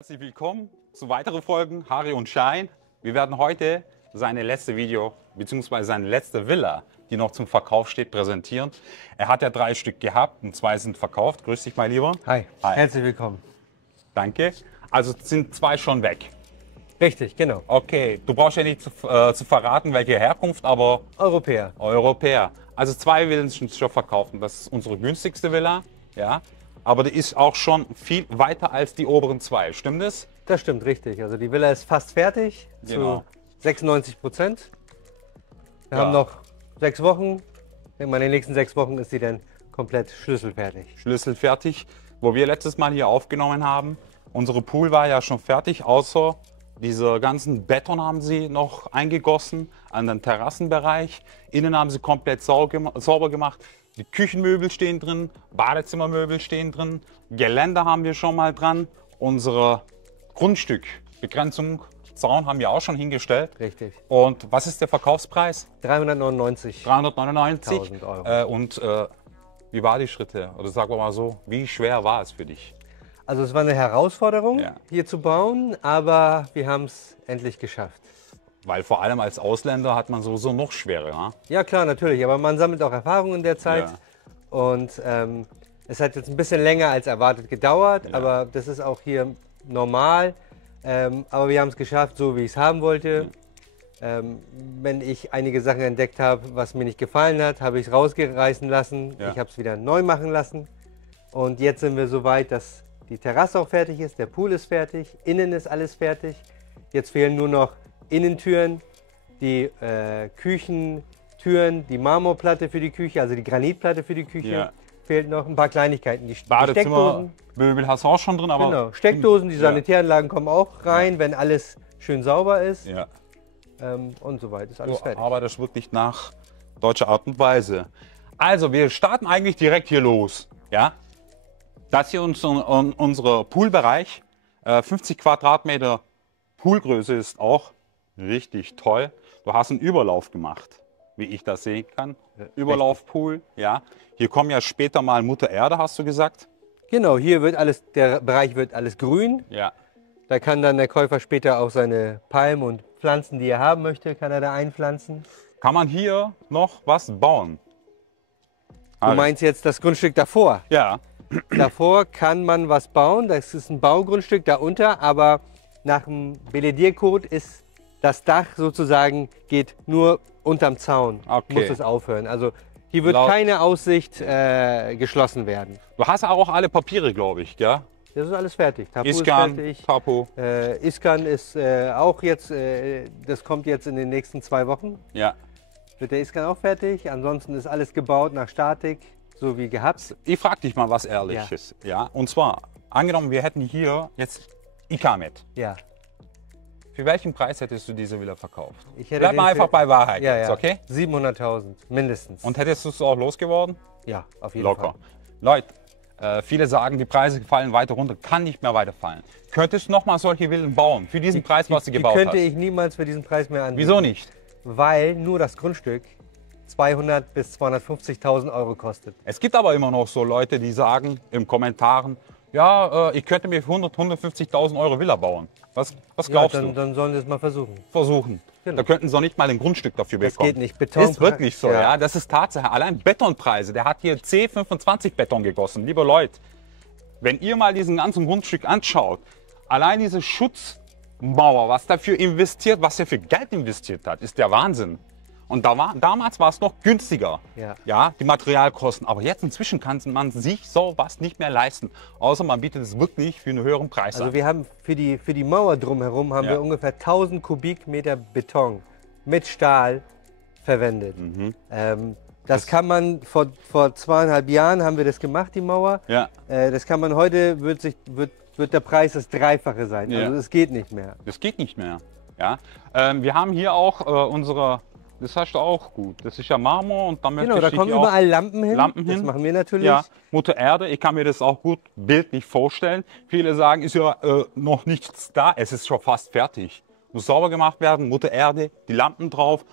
Herzlich willkommen zu weiteren Folgen Harry und Schein. Wir werden heute seine letzte Video bzw. seine letzte Villa, die noch zum Verkauf steht, präsentieren. Er hat ja 3 Stück gehabt und 2 sind verkauft. Grüß dich, mein Lieber. Hi, Hi. herzlich willkommen. Danke. Also sind 2 schon weg. Richtig, genau. Okay, du brauchst ja nicht zu verraten, welche Herkunft, aber Europäer. Europäer. Also 2 Villen sind schon verkauft. Und das ist unsere günstigste Villa, ja. Aber die ist auch schon viel weiter als die oberen 2. Stimmt das? Das stimmt, richtig. Also die Villa ist fast fertig, Genau. zu 96%. Wir Ja. haben noch 6 Wochen. Ich denke mal, in den nächsten 6 Wochen ist sie dann komplett schlüsselfertig. Schlüsselfertig. Wo wir letztes Mal hier aufgenommen haben, unsere Pool war ja schon fertig, außer diese ganzen Beton haben sie noch eingegossen an den Terrassenbereich. Innen haben sie komplett sauber gemacht. Die Küchenmöbel stehen drin, Badezimmermöbel stehen drin, Geländer haben wir schon mal dran. Unsere Grundstückbegrenzung, Zaun haben wir auch schon hingestellt. Richtig. Und was ist der Verkaufspreis? 399. 399 1.000 €. Wie war die Schritte? Oder sagen wir mal so, wie schwer war es für dich? Also es war eine Herausforderung, Ja. hier zu bauen, aber wir haben es endlich geschafft. Weil vor allem als Ausländer hat man sowieso noch schwerer. Ja? Ja klar, natürlich, aber man sammelt auch Erfahrung in der Zeit. Ja. Und es hat jetzt ein bisschen länger als erwartet gedauert, aber das ist auch hier normal. Aber wir haben es geschafft, so wie ich es haben wollte. Wenn ich einige Sachen entdeckt habe, was mir nicht gefallen hat, habe ich es rausreißen lassen. Ja. Ich habe es wieder neu machen lassen. Und jetzt sind wir so weit, dass die Terrasse auch fertig ist, der Pool ist fertig, innen ist alles fertig. Jetzt fehlen nur noch Innentüren, die Küchentüren, die Marmorplatte für die Küche, also die Granitplatte für die Küche. Ja. Fehlt noch ein paar Kleinigkeiten. Die Badezimmermöbel hast du auch schon drin, aber Genau, Steckdosen, die Ja. Sanitäranlagen kommen auch rein, wenn alles schön sauber ist. Ja. Und so weiter ist alles Du fertig. arbeitest wirklich nach deutscher Art und Weise. Also, wir starten eigentlich direkt hier los. Ja? Das hier unser Poolbereich. 50 Quadratmeter Poolgröße ist auch richtig toll. Du hast einen Überlauf gemacht, wie ich das sehen kann. Überlaufpool, ja. Hier kommen ja später mal Mutter Erde, hast du gesagt. Genau, hier wird alles, der Bereich wird alles grün. Ja. Da kann dann der Käufer später auch seine Palmen und Pflanzen, die er haben möchte, kann er da einpflanzen. Kann man hier noch was bauen? Du meinst jetzt das Grundstück davor? Ja. Davor kann man was bauen, das ist ein Baugrundstück darunter, aber nach dem Beledier-Code ist das Dach sozusagen, geht nur unterm Zaun, Okay. muss es aufhören. Also hier wird Laut- keine Aussicht geschlossen werden. Du hast auch alle Papiere, glaube ich, gell? Das ist alles fertig. Tapu Iskan, ist fertig. Tapo. Iskan ist auch jetzt, das kommt jetzt in den nächsten 2 Wochen. Ja. Wird der Iskan auch fertig. Ansonsten ist alles gebaut nach Statik, so wie gehabt. Ich frage dich mal was Ehrliches. Ja. Und zwar, angenommen, wir hätten hier jetzt Ikamet. Ja. Für welchen Preis hättest du diese Villa verkauft? Ich hätte Bleib den mal einfach für- bei Wahrheit Ja, jetzt, ja. okay? 700.000 mindestens. Und hättest du es auch losgeworden? ja, auf jeden Locker. Fall. Leute, viele sagen, die Preise fallen weiter runter, kann nicht mehr weiterfallen. Könntest du nochmal solche Villen bauen, für diesen Preis, was du Die gebaut könnte hast? ich niemals für diesen Preis mehr anbieten. Wieso nicht? Weil nur das Grundstück 200.000 bis 250.000 Euro kostet. Es gibt aber immer noch so Leute, die sagen in Kommentaren, ja, ich könnte mir für 150.000 Euro Villa bauen. Was glaubst ja, du? dann sollen sie es mal versuchen. Versuchen. Genau. Da könnten sie noch nicht mal ein Grundstück dafür Das bekommen. geht nicht. Beton Ist wirklich so, Ja. ja. Das ist Tatsache. Allein Betonpreise. Der hat hier C25 Beton gegossen. Liebe Leute, wenn ihr mal diesen ganzen Grundstück anschaut, allein diese Schutzmauer, was dafür investiert, was er für Geld investiert hat, ist der Wahnsinn. Und damals war es noch günstiger, Ja. die Materialkosten. Aber jetzt inzwischen kann man sich sowas nicht mehr leisten. Außer man bietet es wirklich für einen höheren Preis Also an. wir haben für die Mauer drumherum haben Ja. wir ungefähr 1000 Kubikmeter Beton mit Stahl verwendet. Mhm. Das kann man, vor 2,5 Jahren haben wir das gemacht, die Mauer. Ja. Das kann man heute, wird der Preis das Dreifache sein. Ja. Also es geht nicht mehr. Das geht nicht mehr. Ja? Wir haben hier auch unsere, das hast du auch gut, das ist ja Marmor und damit Genau, da kommen überall Lampen hin. Lampen Das hin. machen wir natürlich. Ja, Mutter Erde, ich kann mir das auch gut bildlich vorstellen. Viele sagen, ist ja noch nichts da, es ist schon fast fertig. Muss sauber gemacht werden, Mutter Erde, die Lampen drauf.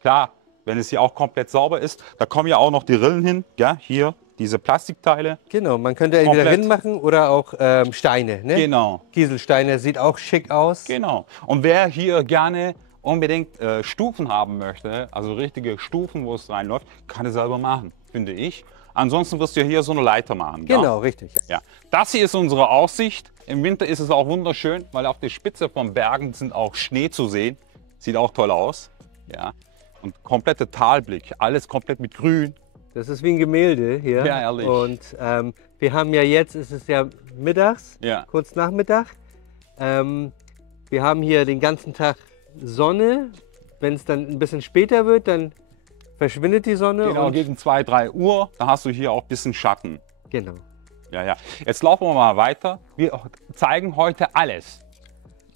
Klar, wenn es hier auch komplett sauber ist, da kommen ja auch noch die Rillen hin, ja, hier, diese Plastikteile. Genau, man könnte entweder Komplett. Rinnen machen oder auch Steine. Ne? Genau. Kieselsteine, sieht auch schick aus. Genau. Und wer hier gerne unbedingt Stufen haben möchte, also richtige Stufen, wo es reinläuft, kann es selber machen, finde ich. Ansonsten wirst du hier so eine Leiter machen. Genau, Ja? richtig. Ja. Das hier ist unsere Aussicht. Im Winter ist es auch wunderschön, weil auf der Spitze von Bergen sind auch Schnee zu sehen. Sieht auch toll aus. Ja. Und komplette Talblick, alles komplett mit Grün. Das ist wie ein Gemälde hier. Ja, ehrlich. Und wir haben ja jetzt, es ist ja mittags, Ja. kurz Nachmittag. Wir haben hier den ganzen Tag Sonne. Wenn es dann ein bisschen später wird, dann verschwindet die Sonne. Genau, und gegen 2, 3 Uhr, da hast du hier auch ein bisschen Schatten. genau. Ja, ja. Jetzt laufen wir mal weiter. Wir zeigen heute alles.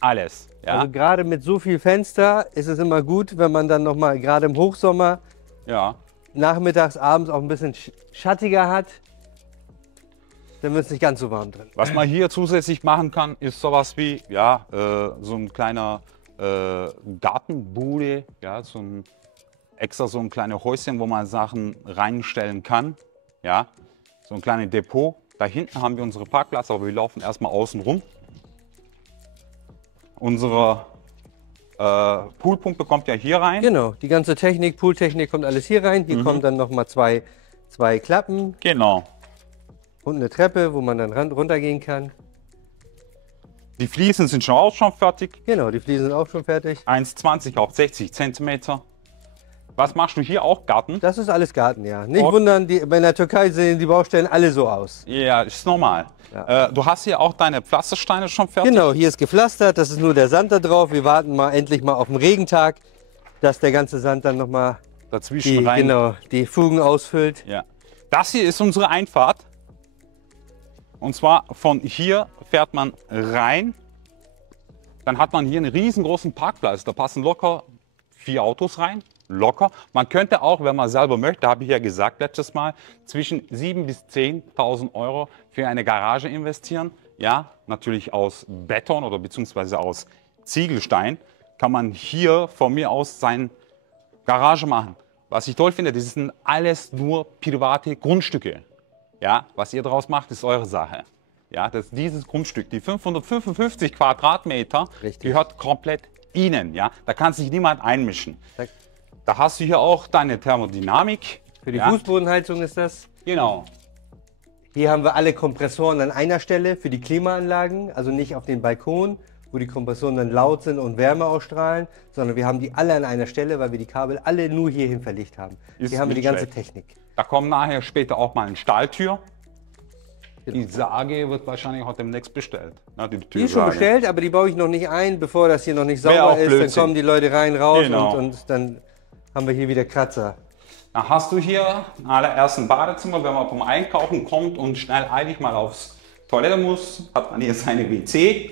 Alles. Ja, Also gerade mit so viel Fenster ist es immer gut, wenn man dann noch mal gerade im Hochsommer ja. nachmittags, abends auch ein bisschen schattiger hat. Dann wird es nicht ganz so warm drin. Was man hier zusätzlich machen kann, ist sowas wie ja, so ein kleiner Gartenbude, ja, extra so ein kleines Häuschen, wo man Sachen reinstellen kann. Ja, so ein kleines Depot. Da hinten haben wir unsere Parkplatz, aber wir laufen erstmal außen rum. Unsere Poolpumpe kommt ja hier rein. Genau, die ganze Technik, Pooltechnik kommt alles hier rein. Hier kommen dann noch mal zwei Klappen Genau. und eine Treppe, wo man dann runtergehen kann. Die Fliesen sind schon auch schon fertig. Genau, die Fliesen sind auch schon fertig. 1,20 auf 60 cm. Was machst du hier auch? Garten? Das ist alles Garten, ja. Nicht Und- wundern, in der Türkei sehen die Baustellen alle so aus. Ja, ist normal. Ja. Du hast hier auch deine Pflastersteine schon fertig? Genau, hier ist gepflastert, das ist nur der Sand da drauf. Wir warten mal endlich mal auf den Regentag, dass der ganze Sand dann nochmal Dazwischen rein. genau, die Fugen ausfüllt. Ja. Das hier ist unsere Einfahrt. Und zwar von hier fährt man rein. Dann hat man hier einen riesengroßen Parkplatz. Da passen locker 4 Autos rein. Locker. Man könnte auch, wenn man selber möchte, habe ich ja gesagt letztes Mal, zwischen 7.000 bis 10.000 Euro für eine Garage investieren. Ja, natürlich aus Beton oder beziehungsweise aus Ziegelstein kann man hier von mir aus seine Garage machen. Was ich toll finde, das sind alles nur private Grundstücke. Ja, was ihr daraus macht, ist eure Sache. Ja, das ist dieses Grundstück, die 555 Quadratmeter, Richtig. gehört komplett Ihnen. Ja, da kann sich niemand einmischen. Zack. Da hast du hier auch deine Thermodynamik. Für die ja, Fußbodenheizung ist das. Genau. Hier haben wir alle Kompressoren an einer Stelle für die Klimaanlagen, also nicht auf den Balkon, wo die Kompressoren dann laut sind und Wärme ausstrahlen, sondern wir haben die alle an einer Stelle, weil wir die Kabel alle nur hierhin verlegt haben. Ist Hier haben wir die nicht ganze schlecht. Technik. Da kommt nachher später auch mal eine Stahltür. Genau. Die Sage wird wahrscheinlich heute demnächst bestellt. Na, Die ist schon Türsage. bestellt, aber die baue ich noch nicht ein, bevor das hier noch nicht Wäre sauber auch ist. Blödsinn. Dann kommen die Leute rein, raus Genau. und dann haben wir hier wieder Kratzer. Dann hast du hier im allerersten Badezimmer, wenn man vom Einkaufen kommt und schnell eilig mal aufs Toilette muss, hat man hier seine WC.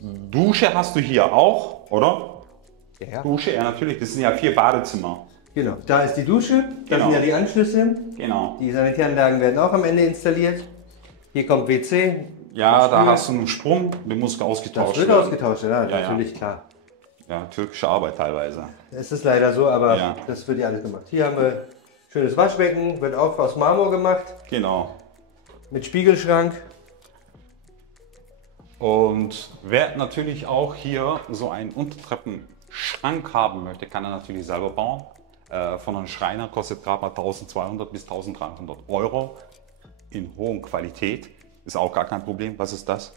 Dusche hast du hier auch, oder? Ja, ja. Dusche, ja natürlich, das sind ja 4 Badezimmer. Genau, da ist die Dusche, da Genau. sind ja die Anschlüsse. Genau. Die Sanitäranlagen werden auch am Ende installiert. Hier kommt WC. Ja, da Spül. hast du einen Sprung, der muss ausgetauscht Das wird werden. ausgetauscht, ja, Ja, ja. natürlich, klar. Ja, türkische Arbeit teilweise. Es ist leider so, aber Ja. das wird ja alles gemacht. Hier haben wir schönes Waschbecken, wird auch aus Marmor gemacht, Genau. mit Spiegelschrank. Und wer natürlich auch hier so einen Untertreppenschrank haben möchte, kann er natürlich selber bauen. Von einem Schreiner kostet gerade mal 1200 bis 1300 Euro in hoher Qualität. Ist auch gar kein Problem. Was ist das?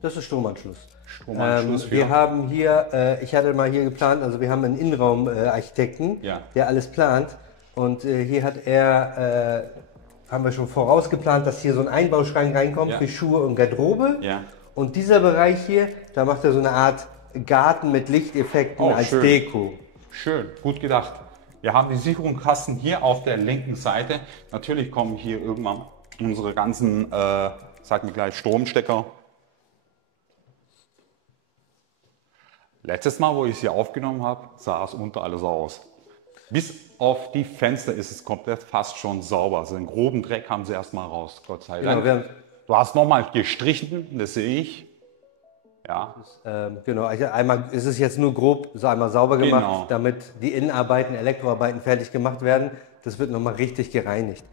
Das ist Stromanschluss. Stromanschluss für- Wir haben hier, ich hatte mal hier geplant, also wir haben einen Innenraumarchitekten, Ja. der alles plant. Und hier hat er, haben wir schon vorausgeplant, dass hier so ein Einbauschrank reinkommt Ja. für Schuhe und Garderobe. Ja. Und dieser Bereich hier, da macht er so eine Art Garten mit Lichteffekten Oh, als schön. Deko. Schön, gut gedacht. Wir haben die Sicherungskasten hier auf der linken Seite. Natürlich kommen hier irgendwann unsere ganzen, sag mir gleich, Stromstecker. Letztes Mal, wo ich es hier aufgenommen habe, sah es unter alles aus. Bis auf die Fenster ist es komplett fast schon sauber. Also den groben Dreck haben sie erstmal raus, Gott sei Genau, Dank. wir haben, Du hast nochmal gestrichen, das sehe ich. Ja, genau, also einmal ist es jetzt nur grob so einmal sauber gemacht, Genau. damit die Innenarbeiten, Elektroarbeiten fertig gemacht werden. Das wird nochmal richtig gereinigt.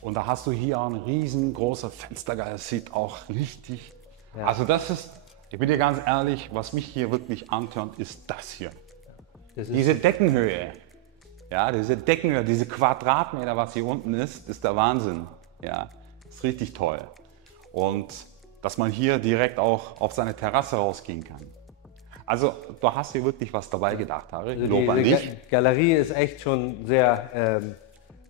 Und da hast du hier ein riesengroßes Fenster, das sieht auch richtig. Ja. Also das ist, ich bin dir ganz ehrlich, was mich hier wirklich antörnt, ist das hier. Das ist Diese Deckenhöhe. Ja, diese Deckenhöhe, diese Quadratmeter, was hier unten ist der Wahnsinn. Ja, ist richtig toll. Und dass man hier direkt auch auf seine Terrasse rausgehen kann. Also du hast hier wirklich was dabei gedacht, Harry. Lob an die dich. Galerie ist echt schon sehr,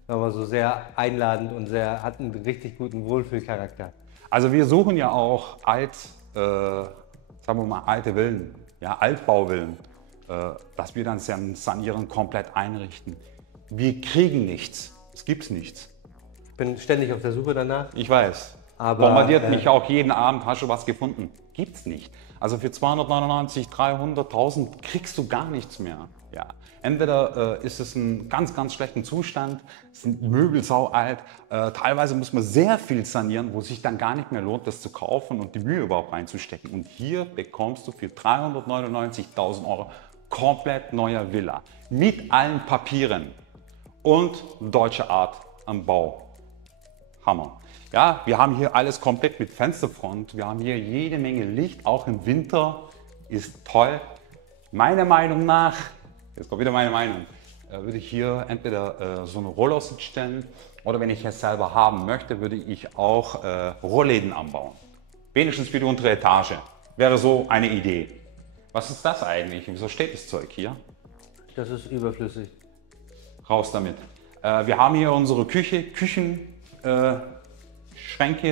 sagen wir so, sehr einladend und hat einen richtig guten Wohlfühlcharakter. Also wir suchen ja auch sagen wir mal, alte Villen, ja, Altbauvillen, dass wir dann sanieren, komplett einrichten. Wir kriegen nichts, es gibt nichts. Ich bin ständig auf der Suche danach. Ich weiß. Aber, Bombardiert mich auch jeden Abend, hast du was gefunden? Gibt's nicht. Also für 299, 300.000 kriegst du gar nichts mehr. Ja. Entweder ist es ein ganz, ganz schlechten Zustand, es sind Möbel saualt, teilweise muss man sehr viel sanieren, wo sich dann gar nicht mehr lohnt, das zu kaufen und die Mühe überhaupt reinzustecken. Und hier bekommst du für 399.000 Euro komplett neue Villa mit allen Papieren und deutsche Art am Bau. Hammer. Ja, wir haben hier alles komplett mit Fensterfront. Wir haben hier jede Menge Licht, auch im Winter. Ist toll. Meiner Meinung nach, jetzt kommt wieder meine Meinung, würde ich hier entweder so eine Rolllausitz stellen oder wenn ich es selber haben möchte, würde ich auch Rollläden anbauen. Wenigstens für die untere Etage. Wäre so eine Idee. Was ist das eigentlich? Wieso steht das Zeug hier? Das ist überflüssig. Raus damit. Wir haben hier unsere Küchenschränke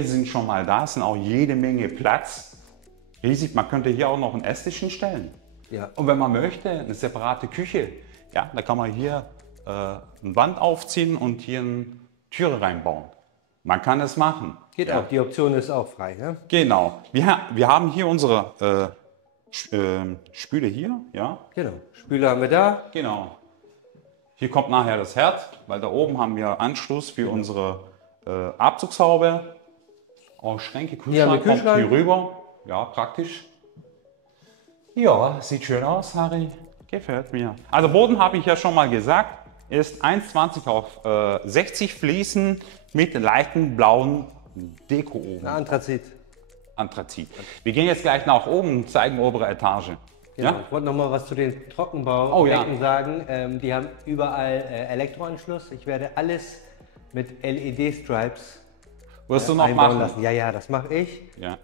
sind schon mal da, es sind auch jede Menge Platz. Riesig, man könnte hier auch noch ein Esstisch hinstellen. Ja. Und wenn man möchte, eine separate Küche, ja, da kann man hier eine Wand aufziehen und hier eine Türe reinbauen. Man kann es machen. Geht ja. auch, die Option ist auch frei. Ne? Genau. Wir haben hier unsere Spüle hier, ja. Genau. Spüle haben wir da. Genau. Hier kommt nachher das Herd, weil da oben haben wir Anschluss für unsere Abzugshaube. Auch Schränke, Kühlschrank kommt hier rüber. Ja, praktisch. Ja, sieht schön aus, Harry. Gefällt mir. Also Boden habe ich ja schon mal gesagt, ist 1,20 auf 60 Fliesen mit leichten blauen Deko oben. Anthrazit. Anthrazit. Wir gehen jetzt gleich nach oben und zeigen obere Etage. Genau. Ja? Ich wollte noch mal was zu den Trockenbaudecken ja. sagen. Die haben überall Elektroanschluss. Ich werde alles mit LED-Stripes Wirst du noch einbauen machen? lassen. Ja, ja, das mache ich. Ja.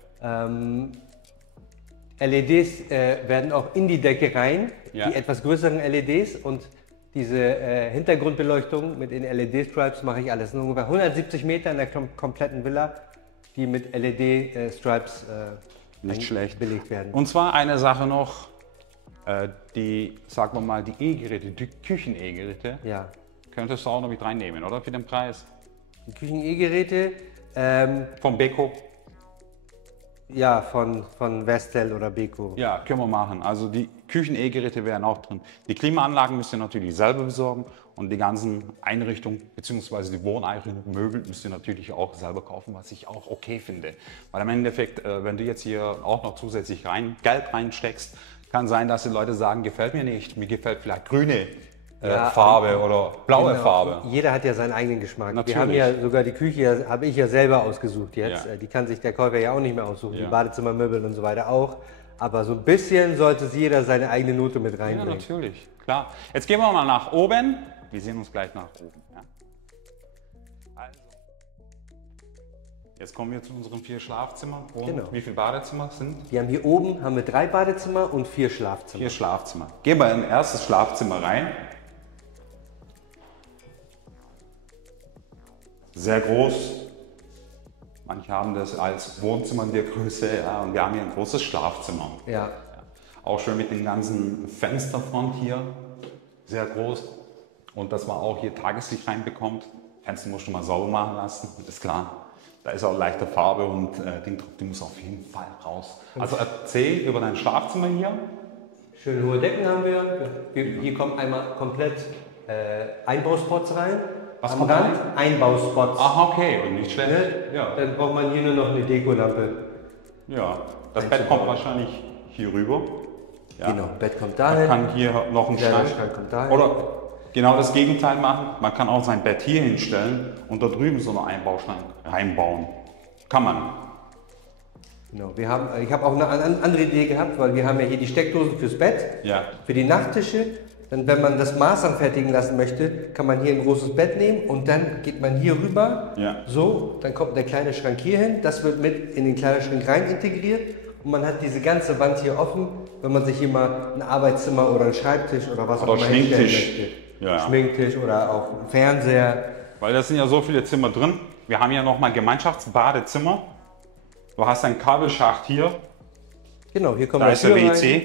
LEDs werden auch in die Decke rein, Ja. die etwas größeren LEDs und diese Hintergrundbeleuchtung mit den LED-Stripes mache ich alles. Das sind ungefähr 170 Meter in der kompletten Villa, die mit LED-Stripes Nicht schlecht. belegt werden. Und zwar eine Sache noch, die, sagen wir mal, die E-Geräte, die Küchen-E-Geräte, Ja. könntest du auch noch mit reinnehmen, oder? Für den Preis. Die Küchen-E-Geräte, Vom Beko? ja, von Vestel oder Beko. Ja, können wir machen. Also die Küchen-E-Geräte wären auch drin. Die Klimaanlagen müsst ihr natürlich selber besorgen und die ganzen Einrichtungen bzw. die Wohneinrichtungen, Möbel müsst ihr natürlich auch selber kaufen, was ich auch okay finde. Weil im Endeffekt, wenn du jetzt hier auch noch zusätzlich Geld reinsteckst, kann sein, dass die Leute sagen, gefällt mir nicht, mir gefällt vielleicht grüne Farbe oder blaue Genau. Farbe. Jeder hat ja seinen eigenen Geschmack. Natürlich. Wir haben ja sogar die Küche, habe ich ja selber ausgesucht jetzt. Ja. Die kann sich der Käufer ja auch nicht mehr aussuchen. Ja. Die Badezimmermöbel und so weiter auch. Aber so ein bisschen sollte es jeder seine eigene Note mit Ja, reinbringen. natürlich, klar. Jetzt gehen wir mal nach oben. Wir sehen uns gleich nach oben. Ja? Also, jetzt kommen wir zu unseren 4 Schlafzimmern. Und Genau. wie viele Badezimmer sind? Wir haben hier oben haben wir 3 Badezimmer und 4 Schlafzimmer. 4 Schlafzimmer. Gehen wir in ein erstes Schlafzimmer rein. Sehr groß. Manche haben das als Wohnzimmer in der Größe, ja, und wir haben hier ein großes Schlafzimmer. Ja. Auch schön mit dem ganzen Fensterfront hier, sehr groß. Und dass man auch hier Tageslicht reinbekommt. Fenster musst du mal sauber machen lassen, ist klar. Da ist auch leichte Farbe und die muss auf jeden Fall raus. Also erzähl über dein Schlafzimmer hier. Schön hohe Decken haben wir. Hier kommen einmal komplett Einbauspots rein. Was Am kommt Rand Einbauspots. Aha, okay, und nicht schlecht. Ne? Ja. Dann braucht man hier nur noch eine Dekolampe. Ja, das Bett kommt wahrscheinlich hier rüber. Ja. Genau, Bett kommt Man dahin. kann hier noch einen Der Schrank. Schrank kommt dahin. Oder genau das Gegenteil machen. Man kann auch sein Bett hier hinstellen und da drüben so einen Einbauschrank reinbauen. Kann man. Genau, ich habe auch eine andere Idee gehabt, weil wir haben ja hier die Steckdosen fürs Bett, Ja. für die Nachttische. Dann, wenn man das Maß anfertigen lassen möchte, kann man hier ein großes Bett nehmen und dann geht man hier rüber. Ja. So, dann kommt der kleine Schrank hier hin. Das wird mit in den Kleiderschrank rein integriert und man hat diese ganze Wand hier offen, wenn man sich hier mal ein Arbeitszimmer oder einen Schreibtisch oder was Oder auch immer hinstellen Schminktisch. möchte. Ja. Schminktisch oder auch einen Fernseher. Weil da sind ja so viele Zimmer drin. Wir haben ja nochmal Gemeinschaftsbadezimmer. Du hast einen Kabelschacht hier. Genau, hier kommt Da ist der Tür WC. rein.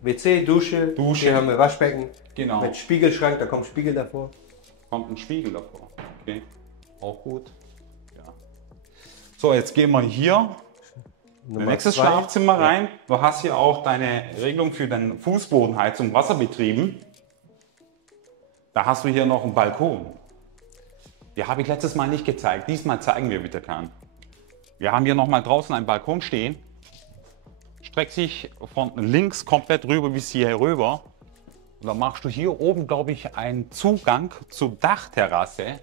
WC, Dusche. Hier haben wir Waschbecken. Genau. Mit Spiegelschrank, da kommt Spiegel davor. Kommt ein Spiegel davor. Okay. Auch gut. Ja. So, jetzt gehen wir hier in das nächste 2. Schlafzimmer rein. Du hast hier auch deine Regelung für deine Fußbodenheizung wasserbetrieben. Da hast du hier noch einen Balkon. Die habe ich letztes Mal nicht gezeigt. Diesmal zeigen wir bitte keinen. Wir haben hier nochmal draußen einen Balkon stehen. Streckt sich von links komplett rüber bis hier rüber. Und dann machst du hier oben, glaube ich, einen Zugang zur Dachterrasse.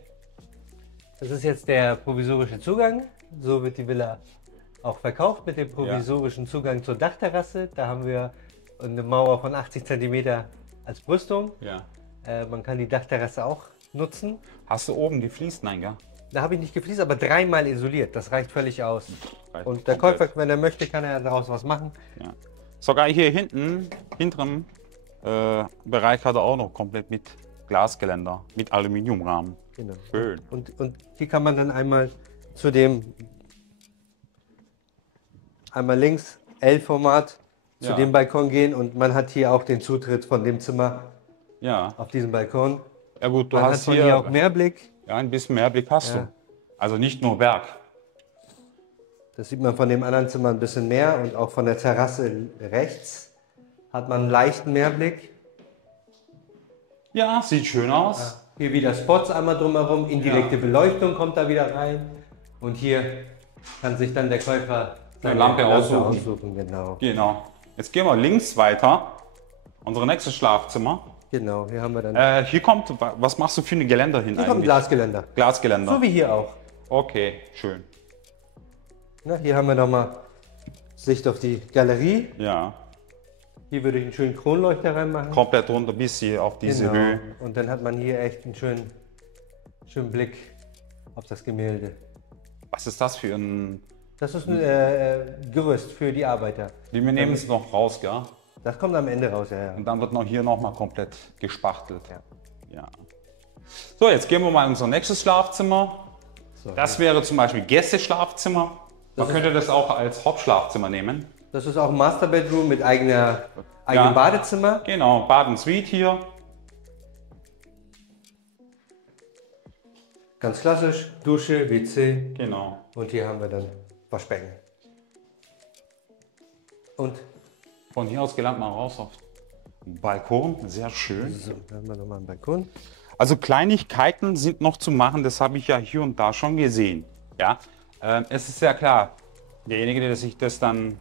Das ist jetzt der provisorische Zugang. So wird die Villa auch verkauft mit dem provisorischen Zugang zur Dachterrasse. Da haben wir eine Mauer von 80 cm als Brüstung. Ja. Man kann die Dachterrasse auch nutzen. Hast du oben gefliest? Nein, gell? Da habe ich nicht gefliest, aber 3-mal isoliert. Das reicht völlig aus. Reicht Und der komplett. Käufer, wenn er möchte, kann er daraus was machen. Ja. Sogar hier hinten, hinteren Bereich hat er auch noch komplett mit Glasgeländer, mit Aluminiumrahmen. Genau. Schön. Und hier kann man dann einmal zu dem, einmal links L-Format, zu Ja. dem Balkon gehen und man hat hier auch den Zutritt von dem Zimmer Ja. auf diesen Balkon. Ja gut, du Man hat hast von hier, hier auch Mehrblick. ja, ein bisschen mehr Blick hast Ja. du. Also nicht nur Berg. Das sieht man von dem anderen Zimmer ein bisschen mehr und auch von der Terrasse rechts hat man einen leichten Mehrblick. Ja, sieht schön aus. Hier wieder Spots einmal drumherum, indirekte Beleuchtung kommt da wieder rein. Und hier kann sich dann der Käufer seine Lampe aussuchen. Genau. Genau. Jetzt gehen wir links weiter. Unser nächstes Schlafzimmer. Genau, hier haben wir dann. Hier kommt, was machst du für ein Geländer hin Hier kommt ein Glasgeländer. Glasgeländer. So wie hier auch. Okay, schön. Na, hier haben wir nochmal Sicht auf die Galerie. Ja, Hier würde ich einen schönen Kronleuchter reinmachen. komplett runter bis hier auf diese Genau. Höhe. Und dann hat man hier echt einen schönen Blick auf das Gemälde. Was ist das für ein... Das ist ein Gerüst für die Arbeiter. Wir nehmen es noch raus, gell? Das kommt am Ende raus, ja. Und dann wird noch hier nochmal komplett gespachtelt. Ja. Ja. So, jetzt gehen wir mal in unser nächstes Schlafzimmer. So, Das wäre zum Beispiel Gästeschlafzimmer. Man könnte das auch als Hauptschlafzimmer nehmen. das ist auch ein Master Bedroom mit eigenem Ja. Badezimmer. Genau, Baden-Suite hier. Ganz klassisch. Dusche, WC Genau. und hier haben wir dann Waschbecken. Und Von hier aus gelangt man raus auf den Balkon. Sehr schön. so, dann haben wir nochmal einen Balkon. Also Kleinigkeiten sind noch zu machen, das habe ich ja hier und da schon gesehen. Ja? Es ist ja klar, derjenige, der sich das dann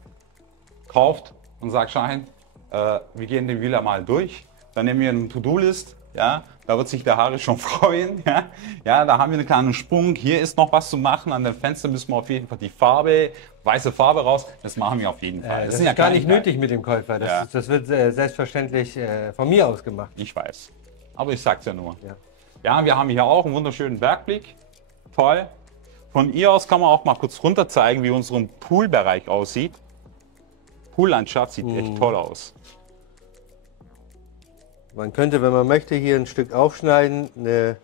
kauft und sagt, Schein, wir gehen den Villa mal durch, dann nehmen wir eine To-Do-List, ja? Da wird sich der Harry schon freuen. Ja? Ja, da haben wir einen kleinen Sprung, hier ist noch was zu machen, an den Fenstern müssen wir auf jeden Fall die Farbe, weiße Farbe raus, das machen wir auf jeden Fall. Das sind ist gar nicht Kleinigkeiten. nötig mit dem Käufer. Das, Ja. das wird selbstverständlich von mir aus gemacht. Ich weiß, aber ich sag's ja nur. Ja. Ja, wir haben hier auch einen wunderschönen Bergblick. Toll. Von hier aus kann man auch mal kurz runter zeigen, wie unser Poolbereich aussieht. Poollandschaft sieht echt toll aus. Man könnte, wenn man möchte, hier ein Stück aufschneiden, eine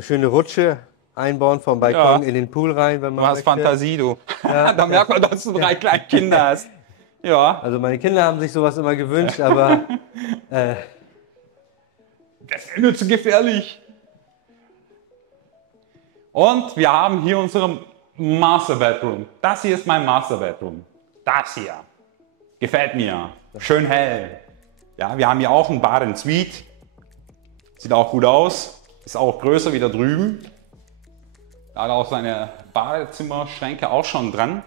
schöne Rutsche einbauen vom Balkon Ja. in den Pool rein, wenn Du man hast möchte. Fantasie, du. Da merkt man, dass du 3 kleine Kinder hast. Ja, Also meine Kinder haben sich sowas immer gewünscht, aber das ist ja nur zu gefährlich. Und wir haben hier unseren Master Bedroom. Das hier ist mein Master Bedroom. Das hier. Gefällt mir. Schön hell. Ja, wir haben hier auch ein Bad in Suite. Sieht auch gut aus. Ist auch größer wie da drüben. Da hat auch seine Badezimmerschränke auch schon dran.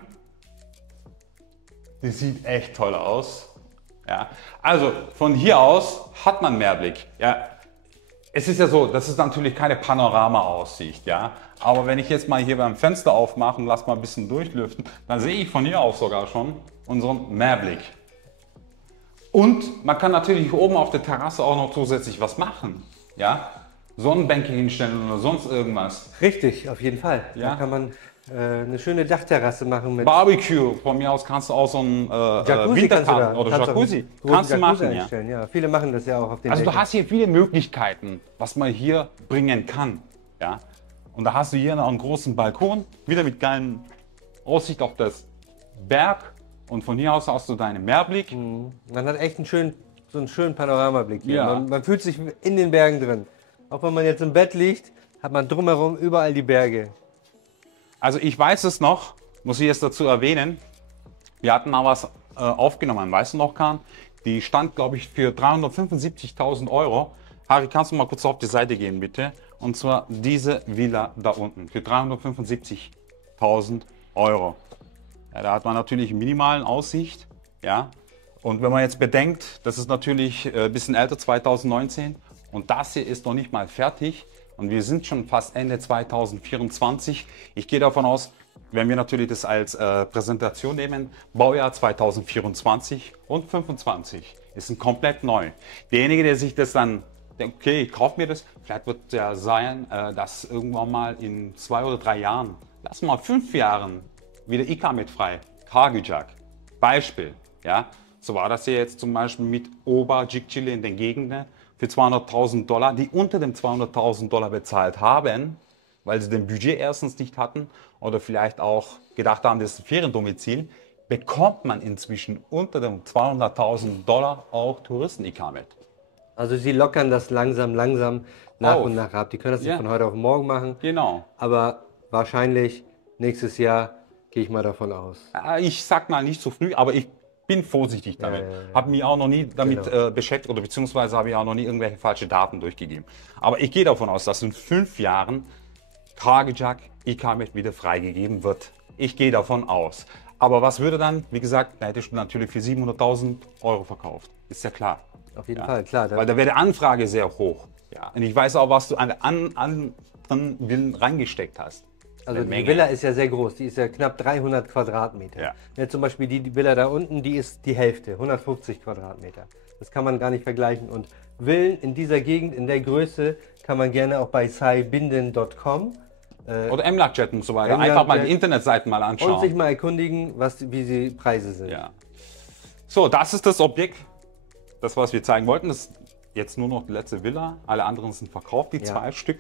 Die sieht echt toll aus. Ja, also von hier aus hat man Mehrblick. Ja, Es ist ja so, das ist natürlich keine Panorama-Aussicht, ja. Aber wenn ich jetzt mal hier beim Fenster aufmache und lasse mal ein bisschen durchlüften, dann sehe ich von hier aus sogar schon unseren Meerblick. Und man kann natürlich oben auf der Terrasse auch noch zusätzlich was machen, ja. Sonnenbänke hinstellen oder sonst irgendwas. Richtig, auf jeden Fall. Ja. Da kann man eine schöne Dachterrasse machen mit Barbecue, von mir aus kannst du auch so ein Jacuzzi Wintergarten oder kannst Jacuzzi. auch einen Kannst du großen Jacuzzi machen, ja. einstellen, ja. Viele machen das ja auch auf den Also du Dächern. hast hier viele Möglichkeiten, was man hier bringen kann. Ja? Und da hast du hier noch einen großen Balkon, wieder mit geilen Aussicht auf das Berg. Und von hier aus hast du deinen Meerblick. Man hat echt so einen schönen Panoramablick hier. Ja. Man fühlt sich in den Bergen drin. Auch wenn man jetzt im Bett liegt, hat man drumherum überall die Berge. Also ich weiß es noch, muss ich jetzt dazu erwähnen, wir hatten mal was aufgenommen, weißt du noch, Kahn? Die stand, glaube ich, für 375.000 Euro. Harry, kannst du mal kurz auf die Seite gehen, bitte? Und zwar diese Villa da unten für 375.000 Euro. Ja, da hat man natürlich eine minimalen Aussicht, ja. Und wenn man jetzt bedenkt, das ist natürlich ein bisschen älter, 2019, und das hier ist noch nicht mal fertig. Und wir sind schon fast Ende 2024. Ich gehe davon aus, wenn wir natürlich das als Präsentation nehmen, Baujahr 2024 und 2025 ist ein komplett neu. Derjenige, der sich das dann denkt, okay, ich kaufe mir das, vielleicht wird es ja sein, dass irgendwann mal in 2 oder 3 Jahren, lass mal 5 Jahren, wieder ICAMET frei, Cargojack. Beispiel, ja. So war das ja jetzt zum Beispiel mit Ober-Jigchile in den Gegenden für 200.000 Dollar, die unter dem 200.000 Dollar bezahlt haben, weil sie den Budget erstens nicht hatten oder vielleicht auch gedacht haben, das ist ein Feriendomizil, bekommt man inzwischen unter dem 200.000 Dollar auch Touristen-ICAMET. Also sie lockern das langsam nach Auf. und nach ab. Die können das nicht Ja. von heute auf morgen machen. Genau. Aber wahrscheinlich nächstes Jahr gehe ich mal davon aus. Ich sag mal nicht so früh, aber ich bin vorsichtig damit. Habe mich auch noch nie damit beschäftigt oder beziehungsweise habe ich auch noch nie irgendwelche falsche Daten durchgegeben. Aber ich gehe davon aus, dass in 5 Jahren Cargojack ICAMET wieder freigegeben wird. Ich gehe davon aus. Aber was würde dann, wie gesagt, da hättest du natürlich für 700.000 Euro verkauft. Ist ja klar. Auf jeden Fall, klar. Weil da wäre die Anfrage sehr hoch. Ja. Und ich weiß auch, was du an anderen Villen reingesteckt hast. Also Eine die Menge. Villa ist ja sehr groß, die ist ja knapp 300 Quadratmeter. Ja. Ja, zum Beispiel die Villa da unten, die ist die Hälfte, 150 Quadratmeter. Das kann man gar nicht vergleichen. Und Villen in dieser Gegend, in der Größe, kann man gerne auch bei saibinden.com Oder MLAG-Chat und so weiter. MLAG Einfach mal die Chat. Internetseiten mal und sich anschauen. mal erkundigen, wie die Preise sind. Ja. So, das ist das Objekt, das was wir zeigen wollten. Das ist jetzt nur noch die letzte Villa. Alle anderen sind verkauft, die Ja. 2 Stück.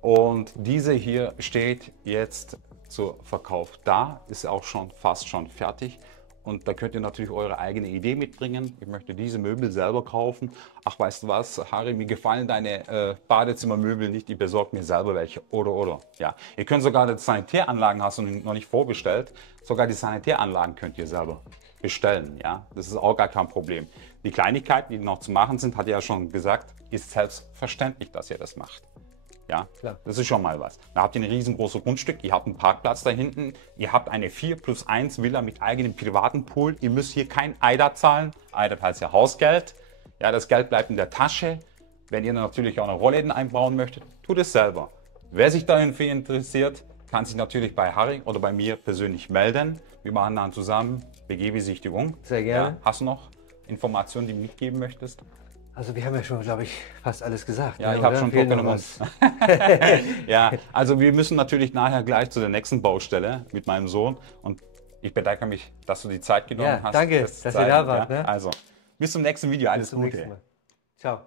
Und diese hier steht jetzt zur Verkauf da. Ist auch schon fast schon fertig. Und da könnt ihr natürlich eure eigene Idee mitbringen. Ich möchte diese Möbel selber kaufen. Ach, weißt du was, Harry, mir gefallen deine Badezimmermöbel nicht. Ich besorge mir selber welche. Oder. Ja. Ihr könnt sogar die Sanitäranlagen, hast du noch nicht vorbestellt. Sogar die Sanitäranlagen könnt ihr selber bestellen. Ja. Das ist auch gar kein Problem. Die Kleinigkeiten, die noch zu machen sind, hat er ja schon gesagt, ist selbstverständlich, dass ihr das macht. Ja, Klar. das ist schon mal was. Da habt ihr ein riesengroßes Grundstück, ihr habt einen Parkplatz da hinten, ihr habt eine 4+1 Villa mit eigenem privaten Pool. Ihr müsst hier kein EIDAT zahlen. EIDAT heißt ja Hausgeld. Ja, das Geld bleibt in der Tasche. Wenn ihr natürlich auch noch Rollläden einbauen möchtet, tut es selber. Wer sich dafür interessiert, kann sich natürlich bei Harry oder bei mir persönlich melden. Wir machen dann zusammen BG-Besichtigung. Sehr gerne. Ja, hast du noch Informationen, die du mitgeben möchtest? Also wir haben ja schon, glaube ich, fast alles gesagt. Ja, ne, ich habe oder? schon Fehlt trockene noch Mund. was. Ja, also wir müssen natürlich nachher gleich zu der nächsten Baustelle mit meinem Sohn. Und ich bedanke mich, dass du die Zeit genommen Ja, hast. danke, das zu dass ihr da zeigen, wart, ja. ne? Also, bis zum nächsten Video. Alles Bis zum nächsten Gute. Mal. Ciao.